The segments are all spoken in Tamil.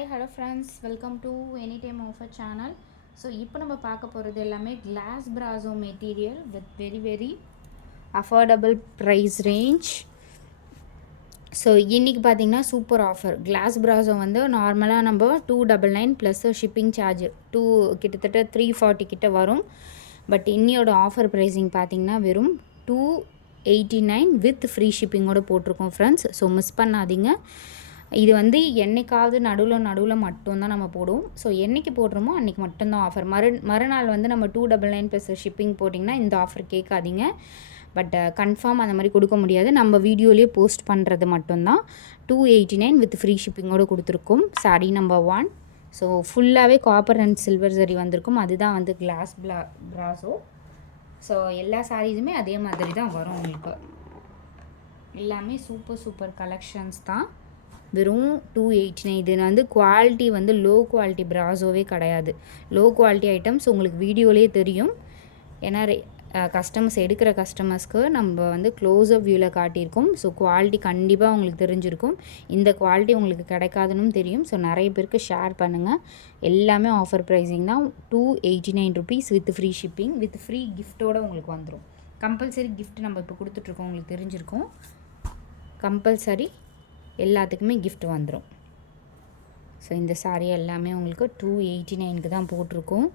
Hi hello friends, welcome to any time offer channel. So இப்போ நம்ம பார்க்க போகிறது எல்லாமே கிளாஸ் பிராசோ material with very very affordable price range. So இன்றைக்கி பார்த்தீங்கன்னா சூப்பர் ஆஃபர். கிளாஸ் பிராசோ வந்து நார்மலாக நம்ம 299 ப்ளஸ் ஷிப்பிங் சார்ஜ் கிட்டத்தட்ட 340 கிட்ட வரும். பட் இன்னியோட ஆஃபர் ப்ரைஸிங் பார்த்தீங்கன்னா வெறும் 289 வித் ஃப்ரீ ஷிப்பிங்கோடு போட்டிருக்கோம் ஃப்ரெண்ட்ஸ். ஸோ மிஸ் பண்ணாதீங்க. இது வந்து என்றைக்காவது நடுவில் மட்டும்தான் நம்ம போடுவோம். ஸோ என்றைக்கு போடுறோமோ அன்றைக்கி மட்டும்தான் ஆஃபர். மறுநாள் வந்து நம்ம 299 ப்ளஸ் ஷிப்பிங் போட்டிங்கன்னா இந்த ஆஃபர் கேட்காதீங்க. பட் கன்ஃபார்ம் அந்த மாதிரி கொடுக்க முடியாது. நம்ம வீடியோலேயே போஸ்ட் பண்ணுறது மட்டும்தான். 289 வித் ஃப்ரீ ஷிப்பிங்கோடு கொடுத்துருக்கோம். சாரீ நம்பர் 1. ஸோ ஃபுல்லாகவே காப்பர் அண்ட் சில்வர் சரி வந்திருக்கும். அதுதான் வந்து கிளாஸ் பிராசோ. ஸோ எல்லா சாரீஸுமே அதே மாதிரி தான் வரும் உங்களுக்கு. எல்லாமே சூப்பர் கலெக்ஷன்ஸ் தான். வெறும் 289. இது வந்து குவாலிட்டி வந்து லோ குவாலிட்டி பிராசோவே கிடையாது. லோ குவாலிட்டி ஐட்டம்ஸ் உங்களுக்கு வீடியோலேயே தெரியும். ஏன்னா கஸ்டமர்ஸ் எடுக்கிற கஸ்டமர்ஸ்க்கு நம்ம வந்து க்ளோஸ்அப் வியூவில் காட்டியிருக்கோம். ஸோ குவாலிட்டி கண்டிப்பாக உங்களுக்கு தெரிஞ்சிருக்கும். இந்த குவாலிட்டி உங்களுக்கு கிடைக்காதுன்னு தெரியும். ஸோ நிறைய பேருக்கு ஷேர் பண்ணுங்கள். எல்லாமே ஆஃபர் ப்ரைஸிங் தான். 289 rupees with free shipping with free கிஃப்ட்டோடு உங்களுக்கு வந்துடும். கம்பல்சரி கிஃப்ட் நம்ம இப்போ கொடுத்துட்ருக்கோம். உங்களுக்கு தெரிஞ்சிருக்கும். கம்பல்சரி எல்லாத்துக்குமே கிஃப்ட் வந்துடும். ஸோ இந்த சாரீ எல்லாமே உங்களுக்கு 289க்கு தான் போட்டிருக்கோம்.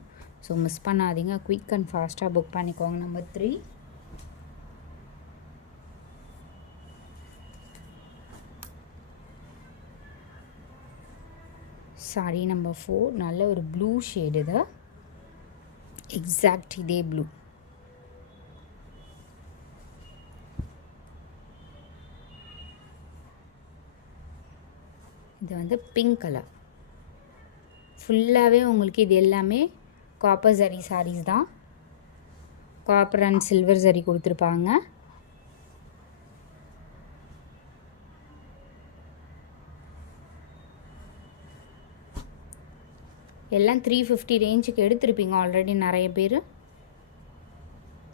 ஸோ மிஸ் பண்ணாதீங்க. குயிக் அண்ட் ஃபாஸ்ட்டாக புக் பண்ணிக்கோங்க. நம்பர் 3. சாரீ நம்பர் 4. நல்ல ஒரு ப்ளூ ஷேடு. இது எக்ஸாக்ட் இதே ப்ளூ. இது வந்து பிங்க் கலர். ஃபுல்லாகவே உங்களுக்கு இது எல்லாமே காப்பர் சரி சாரீஸ் தான். காப்பர் அண்ட் சில்வர் சரி கொடுத்துருப்பாங்க. எல்லாம் 350 ரேஞ்சுக்கு எடுத்திருப்பீங்க ஆல்ரெடி நிறைய பேர்.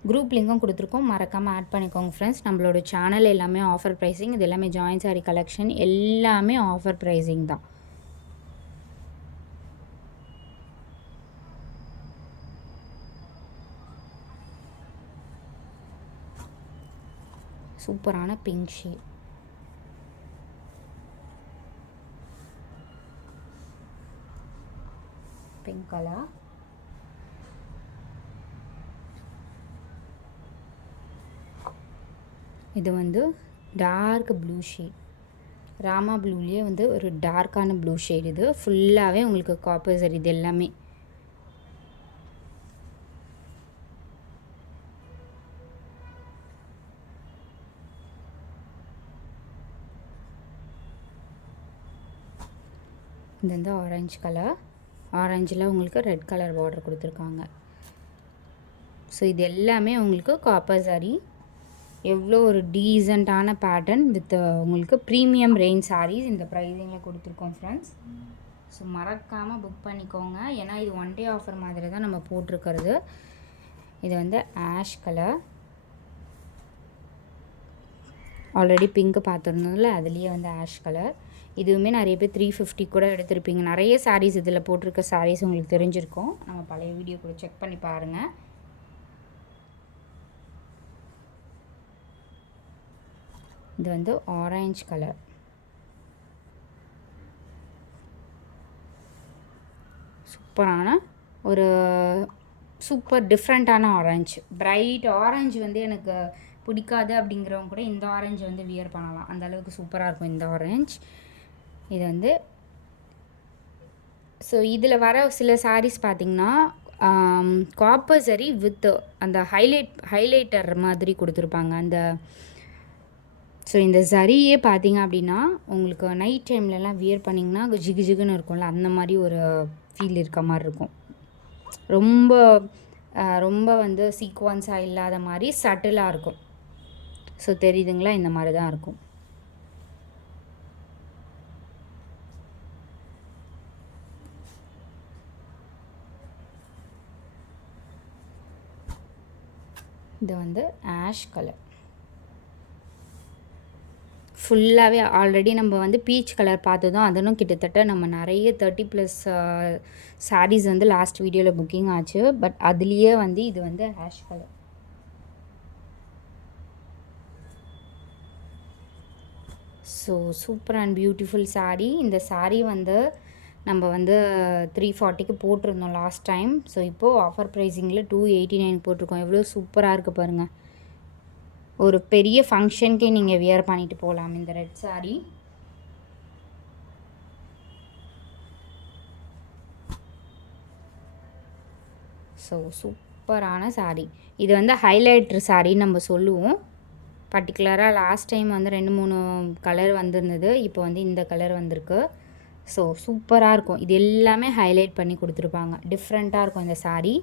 குரூப் லிங்கும் கொடுத்துருக்கோம். மறக்காமல் ஆட் பண்ணிக்கோங்க ஃப்ரெண்ட்ஸ். நம்மளோட சேனல் எல்லாமே ஆஃபர் ப்ரைஸிங். இது எல்லாமே ஜாயின் சாரீ கலெக்ஷன். எல்லாமே ஆஃபர் ப்ரைஸிங் தான். சூப்பரான பிங்க் ஷேட். Pink colour. இது வந்து டார்க் ப்ளூ ஷேட். ராமா ப்ளூலேயே வந்து ஒரு டார்க்கான ப்ளூ ஷேட். இது ஃபுல்லாகவே உங்களுக்கு காப்பர் சரி. இது எல்லாமே இது வந்து ஆரஞ்சு கலர். ஆரஞ்சில் உங்களுக்கு ரெட் கலர் பார்டர் கொடுத்துருக்காங்க. ஸோ இது எல்லாமே உங்களுக்கு காப்பர் சாரீ. எவ்வளோ ஒரு டீசெண்டான பேட்டர்ன் வித் உங்களுக்கு ப்ரீமியம் ரேஞ்ச் சாரீஸ் இந்த ப்ரைஸிங்கில் கொடுத்துருக்கோம் ஃப்ரெண்ட்ஸ். ஸோ மறக்காமல் புக் பண்ணிக்கோங்க. ஏன்னா இது ஒன் டே ஆஃபர் மாதிரி தான் நம்ம போட்டிருக்கிறது. இது வந்து ஆஷ் கலர். ஆல்ரெடி பிங்க்கு பார்த்துருந்தோம்ல, அதுலேயே வந்து ஆஷ் கலர். இதுவுமே நிறைய பேர் 350 கூட எடுத்திருப்பீங்க. நிறைய சாரீஸ் இதில் போட்டிருக்க சாரீஸ் உங்களுக்கு தெரிஞ்சிருக்கும். நம்ம பழைய வீடியோ கூட செக் பண்ணி பாருங்கள். இது வந்து ஆரஞ்சு கலர். சூப்பரான ஒரு சூப்பர் டிஃப்ரெண்ட்டான ஆரஞ்சு. பிரைட் ஆரஞ்சு வந்து எனக்கு பிடிக்காது அப்படிங்கிறவங்க கூட இந்த ஆரஞ்சு வந்து வியர் பண்ணலாம். அந்த அளவுக்கு சூப்பராக இருக்கும் இந்த ஆரஞ்சு. இது வந்து ஸோ இதில் வர சில சாரீஸ் பார்த்திங்கன்னா காப்பர் சரி வித் அந்த ஹைலைட்டர் மாதிரி கொடுத்துருப்பாங்க. அந்த ஸோ இந்த சரியே பார்த்தீங்க அப்படின்னா உங்களுக்கு நைட் டைம்லலாம் வியர் பண்ணிங்கன்னா ஜிகு ஜிகுன்னு இருக்கும்ல, அந்த மாதிரி ஒரு ஃபீல் இருக்க மாதிரி இருக்கும். ரொம்ப வந்து சீக்வன்ஸாக இல்லாத மாதிரி சட்டிலாக இருக்கும். ஸோ தெரியுதுங்களா, இந்த மாதிரி தான் இருக்கும். இது வந்து ஆஷ் கலர். ஃபுல்லாகவே ஆல்ரெடி நம்ம வந்து பீச் கலர் பார்த்ததும் அதனும் கிட்டத்தட்ட நம்ம நிறைய 30+ சாரீஸ் வந்து லாஸ்ட் வீடியோவில் புக்கிங் ஆச்சு. பட் அதுலேயே வந்து இது வந்து ash colour. So super and beautiful sari. இந்த சாரீ வந்து நம்ம வந்து 340க்கு போட்டிருந்தோம் லாஸ்ட் டைம். ஸோ இப்போது ஆஃபர் ப்ரைஸிங்கில் 289 போட்டிருக்கோம். எவ்வளோ சூப்பராக இருக்குது பாருங்கள். ஒரு பெரிய ஃபங்க்ஷனுக்கே நீங்கள் வியர் பண்ணிட்டு போகலாம் இந்த ரெட் சாரீ. ஸோ சூப்பரான சாரீ. இது வந்து ஹைலைட்ரு சாரின்னு நம்ம சொல்லுவோம். பர்டிகுலராக லாஸ்ட் டைம் வந்து 2-3 கலர் வந்திருந்தது. இப்போ வந்து இந்த கலர் வந்திருக்கு. ஸோ சூப்பராக இருக்கும். இது எல்லாமே ஹைலைட் பண்ணி கொடுத்துருப்பாங்க. டிஃப்ரெண்ட்டாக இருக்கும் இந்த சாரீ.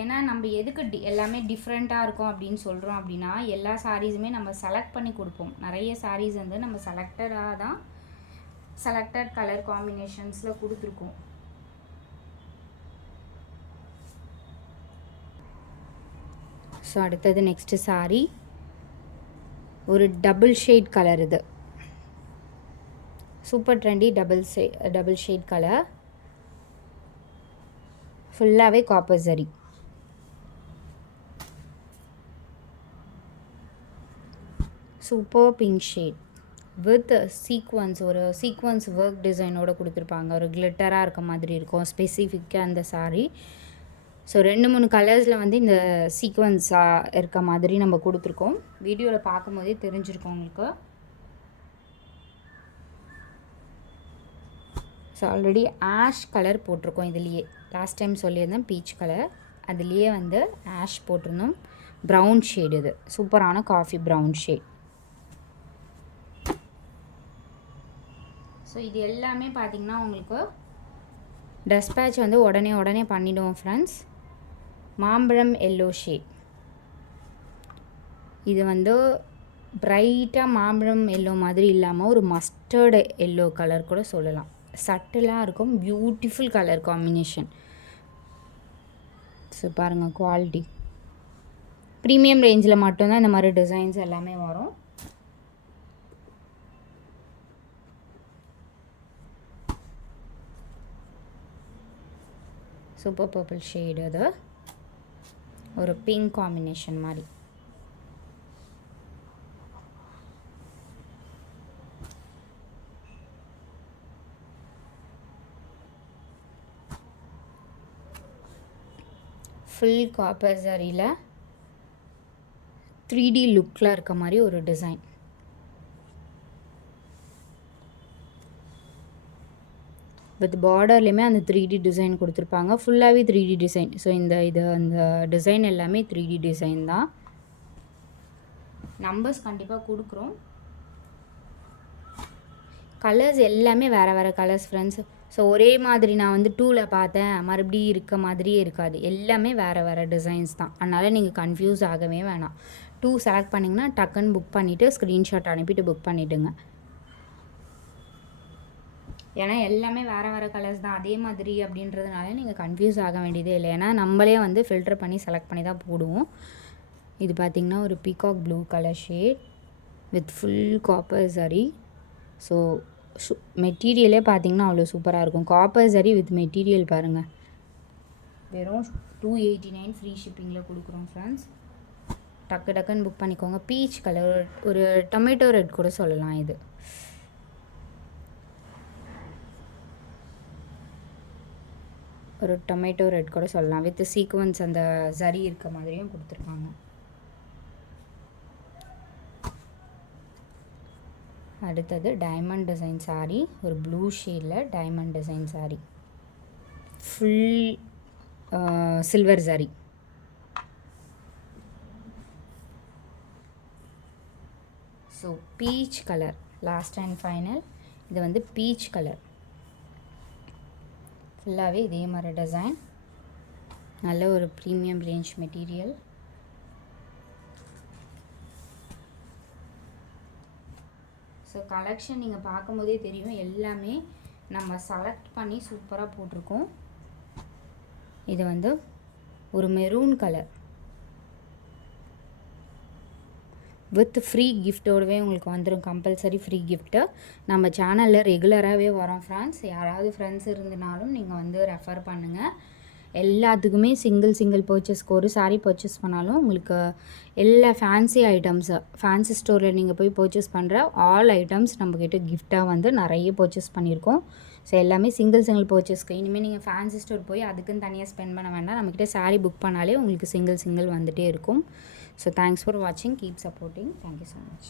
ஏன்னா நம்ம எதுக்கு எல்லாமே டிஃப்ரெண்ட்டாக இருக்கும் அப்படின்னு சொல்கிறோம் அப்படின்னா, எல்லா சாரீஸுமே நம்ம செலக்ட் பண்ணி கொடுப்போம். நிறைய சாரீஸ் வந்து நம்ம செலக்டட் கலர் காம்பினேஷன்ஸில் கொடுத்துருக்கோம். ஸோ அடுத்தது நெக்ஸ்ட்டு சாரீ ஒரு டபுள் ஷேட் கலர். இது super trendy double shade colour. ஃபுல்லாகவே copper zari. Super pink shade with sequins, ஒரு சீக்வன்ஸ் ஒர்க் டிசைனோடு கொடுத்துருப்பாங்க. ஒரு கிளிட்டராக இருக்க மாதிரி இருக்கும் ஸ்பெசிஃபிக்காக அந்த சாரீ. ஸோ 2-3 கலர்ஸில் வந்து இந்த சீக்வன்ஸாக இருக்க மாதிரி நம்ம கொடுத்துருக்கோம். வீடியோவில் பார்க்கும்போதே தெரிஞ்சிருக்கோம் உங்களுக்கு. ஸோ ஆல்ரெடி ஆஷ் கலர் போட்டிருக்கோம் இதுலேயே. லாஸ்ட் டைம் சொல்லியிருந்தேன் பீச் கலர், அதுலேயே வந்து ஆஷ் போட்டிருந்தோம். ப்ரௌன் ஷேடு, இது சூப்பரான காஃபி ப்ரௌன் ஷேட். ஸோ இது எல்லாமே பார்த்திங்கன்னா உங்களுக்கு டஸ்பேட்ச் வந்து உடனே பண்ணிவிடுவோம் ஃப்ரெண்ட்ஸ். மாம்பழம் எல்லோ ஷேட். இது வந்து பிரைட்டாக மாம்பழம் எல்லோ மாதிரி இல்லாமல் ஒரு மஸ்டர்டு எல்லோ கலர் கூட சொல்லலாம். சட்டிலாக இருக்கும், பியூட்டிஃபுல் கலர் காம்பினேஷன். ஸோ பாருங்கள் குவாலிட்டி. ப்ரீமியம் ரேஞ்சில் மட்டும்தான் இந்த மாதிரி டிசைன்ஸ் எல்லாமே வரும். சூப்பர் பர்பிள் ஷேடு, அது ஒரு பிங்க் காம்பினேஷன் மாதிரி. ஃபுல் காப்பர் சரியில் 3D லுக்கில் இருக்க மாதிரி ஒரு டிசைன். வித் பார்டர்லேயுமே அந்த 3D டிசைன் கொடுத்துருப்பாங்க. ஃபுல்லாகவே 3D டிசைன். ஸோ அந்த டிசைன் எல்லாமே 3D டிசைன் தான். நம்பர்ஸ் கண்டிப்பாக கொடுக்குறோம். கலர்ஸ் எல்லாமே வேறு கலர்ஸ் ஃப்ரெண்ட்ஸ். ஸோ ஒரே மாதிரி நான் வந்து 2ல் பார்த்தேன் மறுபடியும் இருக்க மாதிரியே இருக்காது. எல்லாமே வேறு டிசைன்ஸ் தான். அதனால் நீங்கள் கன்ஃபியூஸ் ஆகவே வேணாம். 2 செலக்ட் பண்ணிங்கன்னா டக்குன்னு புக் பண்ணிவிட்டு ஸ்க்ரீன்ஷாட் அனுப்பிட்டு புக் பண்ணிவிடுங்க. ஏன்னா எல்லாமே வேறு கலர்ஸ் தான் அதே மாதிரி அப்படின்றதுனால நீங்கள் கன்ஃபியூஸ் ஆக வேண்டியதே இல்லை. ஏன்னா நம்மளே வந்து ஃபில்டர் பண்ணி செலக்ட் பண்ணி தான் போடுவோம். இது பார்த்திங்கன்னா ஒரு peacock blue colour shade with full copper சரி. ஸோ மெட்டீரியலே பார்த்திங்கன்னா அவ்வளோ சூப்பராக இருக்கும். காப்பர் சரி வித் மெட்டீரியல் பாருங்கள். வெறும் 289 ஃப்ரீ ஷிப்பிங்கில் கொடுக்குறோம் ஃப்ரெண்ட்ஸ். டக்குன்னு புக் பண்ணிக்கோங்க. பீச் கலர், ஒரு டொமேட்டோ ரெட் கூட சொல்லலாம். இது ஒரு டொமேட்டோ ரெட் கூட சொல்லலாம். வித் சீக்வன்ஸ் அந்த சரி இருக்க மாதிரியும் கொடுத்துருக்காங்க. அடுத்தது டைமண்ட் டிசைன் சாரீ. ஒரு ப்ளூ ஷேடில் diamond design sari. Full silver sari. So peach colour last and final. இது வந்து பீச் கலர். ஃபுல்லாகவே இதே மாதிரி டிசைன். நல்ல ஒரு premium range material. So collection நீங்கள் பார்க்கும்போதே தெரியும், எல்லாமே நம்ம செலக்ட் பண்ணி சூப்பராக போட்டிருக்கோம். இது வந்து ஒரு மெரூன் கலர். வித் ஃப்ரீ கிஃப்ட்டோடவே உங்களுக்கு வந்துடும், கம்பல்சரி ஃப்ரீ கிஃப்ட்டு. நம்ம சேனலில் ரெகுலராகவே வரோம் ஃப்ரெண்ட்ஸ். யாராவது ஃப்ரெண்ட்ஸ் இருந்தனாலும் நீங்கள் வந்து ரெஃபர் பண்ணுங்கள். எல்லாத்துக்குமே சிங்கிள் பர்ச்சேஸ்க்கு ஒரு சாரீ பர்ச்சேஸ் பண்ணாலும் உங்களுக்கு எல்லா ஃபேன்சி ஐட்டம்ஸு, ஃபேன்சி ஸ்டோரில் நீங்கள் போய் பர்ச்சேஸ் பண்ணுற ஆல் ஐட்டம்ஸ் நம்மக்கிட்ட கிஃப்டாக வந்து நிறைய பர்ச்சேஸ் பண்ணியிருக்கோம். ஸோ எல்லாமே சிங்கிள் பர்ச்சேஸ்க்கு. இனிமேல் நீங்கள் ஃபேன்சி ஸ்டோர் போய் அதுக்குன்னு தனியாக ஸ்பெண்ட் பண்ண வேண்டாம். நம்மக்கிட்ட சாரீ புக் பண்ணாலே உங்களுக்கு சிங்கிள் வந்துகிட்டே இருக்கும். ஸோ தேங்க்ஸ் ஃபார் வாட்சிங், keep supporting. Thank you so much.